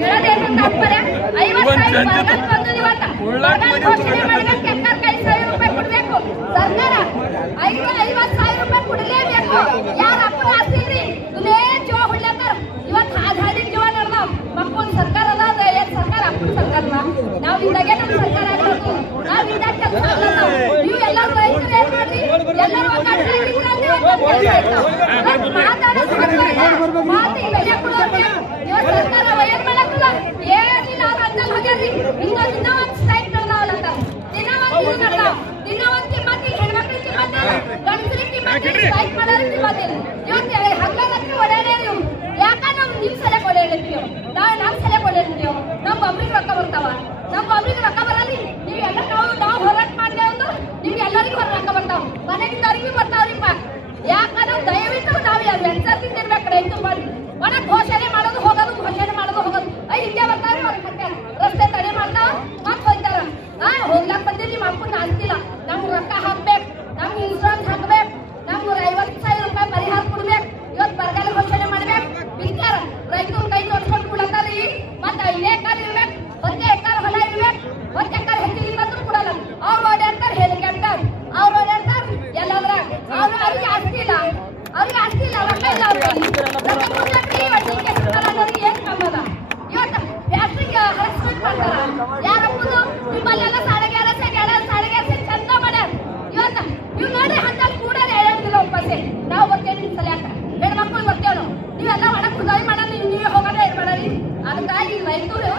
ಹೇಳೋದೇನು ತಾತ್ಪರ್ಯ 50,000 ಬಂದು ಇವತ್ತು ಘೋಷಣೆ ಮಾಡಬೇಕು. ಎಕರ್ 5,000 ರೂಪಾಯಿ ಕೊಡಬೇಕು ಸರ್ಕಾರ. 50,000 ರೂಪಾಯಿ ಕೊಡಲೇಬೇಕು. ಯಾರ ಅಪ್ಪನ ಆಸ್ತಿಲ್ರಿ ಇಲ್ಲೇ ಜೀವ ಹೊಡ್ಲತ್ತಾರ. ಇವತ್ತು ಹಾದಿನ ಜೀವ ನಡೆದಾವ. ಮಕ್ಕಳು ಸರ್ಕಾರ ಅದ ಏನ್ ಸರ್ಕಾರ ಅಪ್ಪನ ಸರ್ಕಾರನ ನಾವು ಇದ್ದಾಗೆ ನಮ್ಮ ಸರ್ಕಾರ ಆಗೋದು. ನಾವು ಇದ್ದಾಗ ಕೆಲಸ ಆಗಲ್ಲ. ನೀವು ಎಲ್ಲರೂ ರೈತರು ಏನ್ ಮಾಡ್ರಿ, ಎಲ್ಲರೂ ಮಾತು ಬೆಲೆ ಕೊಡೋದು ಇವತ್ತು ಸರ್ಕಾರ ಏನ್ ಮಾಡಕ್ಕಲ್ಲ. ಏನಿಲ್ಲ ಅವ್ರು ಅಂದಲ್ಲಿ ಹೋಗ್ಯಾರ್ರಿ. ದಿನ ಒಂದು ಸ್ಟ್ರೈಕ್ ನಡೆದಾವಲ್ಲ, ದಿನ ಒಂದು ನಡೆದಾವ. ದಿನ ಒಂದು ಕಿಮ್ಮತ್ತಿಲ್ಲ, ಹೆಣ್ಮಕ್ಳಿಗೆ ಕಿಮ್ಮತ್ತಿಲ್ಲ, ಗಂಡಸರಿಗೆ ಕಿಮ್ಮತ್ತಿಲ್ಲ, ಸ್ಟ್ರೈಕ್ ಮಾಡೋರಿಗೆ ಕಿಮ್ಮತ್ತಿಲ್ಲ. ಇವತ್ತು ಹಗ್ಗಕ್ಕೆ ಒಳ್ಳೆಯದೇ ನೀವು ಯಾಕ ನಾವು ನಿಮ್ ಸಲಕ್ಕೆ ಒಳ್ಳೆಯದಿರ್ತೀವಿ. ನಾವು ನಮ್ಮ ಸಲಕ್ಕೆ ಒಳ್ಳೆಯದಿರ್ತೀವಿ. ನಮ್ಮ ಒಬ್ರಿಗೆ ರೊಕ್ಕ ಬರ್ತಾವ, ನಮ್ಮ ಒಬ್ರಿಗೆ ರೊಕ್ಕ ಬರಲಿ. ನೀವು ಎಲ್ಲ ನಾವು ಹೋರಾಟ ಮಾಡಿದೆ ಒಂದು ನೀವು ಎಲ್ಲರಿಗೂ ರೊಕ್ಕ ಬರ್ತಾವ, ಮನೆಗಿದ್ದವ್ರಿಗೆ ಬರ್ತಾವ್ರಿಪ್ಪ. ಯಾಕಂದ್ರೆ ದಯವಿಟ್ಟು ನಾವು ಎಚ್ಚರಿಕೆ ಇರ್ಬೇಕು. ರೈತರು ಮಾಡಿ ಒಣ ಘೋಷಣೆ ಮಾಡೋದು ಹೋಗೋದು, ಘೋಷಣೆ ಮಾಡೋದು ಹೋಗೋದು. ಹಿಂಗೆ ಬರ್ತಾವ್ರಿ ಅವ್ರಿಗೆ ರಸ್ತೆ ತಡೆ ಮಾಡ್ತಾವ ಮತ್ತೆ ಹೋಗ್ತಾರ. ಹೋಗ್ಲಾಕ್ ಬಂದಿರಿ ನಿಮ್ಮ ಅಪ್ಪನ ಆಗ್ತಿಲ್ಲ. ನಮ್ಗೆ ರೊಕ್ಕ ಹಾಕ್ಬೇಕು, ನಮ್ಗೆ ಇನ್ಶೂರೆನ್ಸ್ ಹಾಕ್ಬೇಕು, ನಮ್ಗೆ 50,000 ರೂಪಾಯಿ ಪರಿಹಾರ ಕೊಡ್ಬೇಕು. ಇವತ್ತು ಬರಗಾಲ ಘೋಷಣೆ ಮಾಡ್ಬೇಕು. ಬಿಡ್ತಾರ ರೈತರು ಕೈ ತೋರಿಸ್ಕೊಂಡು ಕೊಡತ್ತಾರಿ. ಮತ್ತೆ 5 ಎಕರೆ ಇರ್ಬೇಕು, 10 ಎಕರೆ ಹೊಲ ಇರ್ಬೇಕು, 10 ಎಕರೆ ಹೆಚ್ಚಿಗೆ ಕೊಡಲ್ಲ. ಅವ್ರು ಓಡಾಡ್ತಾರೆ ಹೆಲಿಕಾಪ್ಟರ್, ಅವ್ರು ಓಡಾಡ್ತಾರೆ ಎಲ್ಲಾದ್ರ. ಅವ್ರಿಗೆ ಆಸ್ತಿ ಇಲ್ಲ, ಅವ್ರಿಗೆ ಆಸ್ತಿ ಇಲ್ಲ, ರೊಕ್ಕ ಇಲ್ಲ. ಅವ್ರಿಗೆ ಏನ್ ಕಮ್ಮದ ಇವತ್ತು ಫ್ಯಾಕ್ಟ್ರಿಗೆ ಹರಸ್ಮೆಂಟ್ ಮಾಡ್ತಾರ. ಯಾರಪ್ಪದು ನಿಮ್ಮಲ್ಲೆಲ್ಲ ಸಾಡಗ್ಯಾರ ಚಂದ ಮಾಡ್ಯಾರ. ಇವತ್ತು ನೀವು ನೋಡ್ರಿ ಹಂತಲ್ಲಿ ಕೂಡ ಹೇಳಂಗಿಲ್ಲ. ಒಪ್ಪಸೆ ನಾವು ಬರ್ತೇವೆ ನಿಮ್ಮ ಸಲಕ, ಹೆಣ್ಮಕ್ಳು ಬರ್ತೇವೆ. ನೀವೆಲ್ಲ ಒಣ ಕುದಾಯಿ ಮಾಡೋದು, ನೀವೇ ಹೋಗೋದೇ ಮಾಡಲಿ. ಅದಕ್ಕಾಗಿ ರೈತರು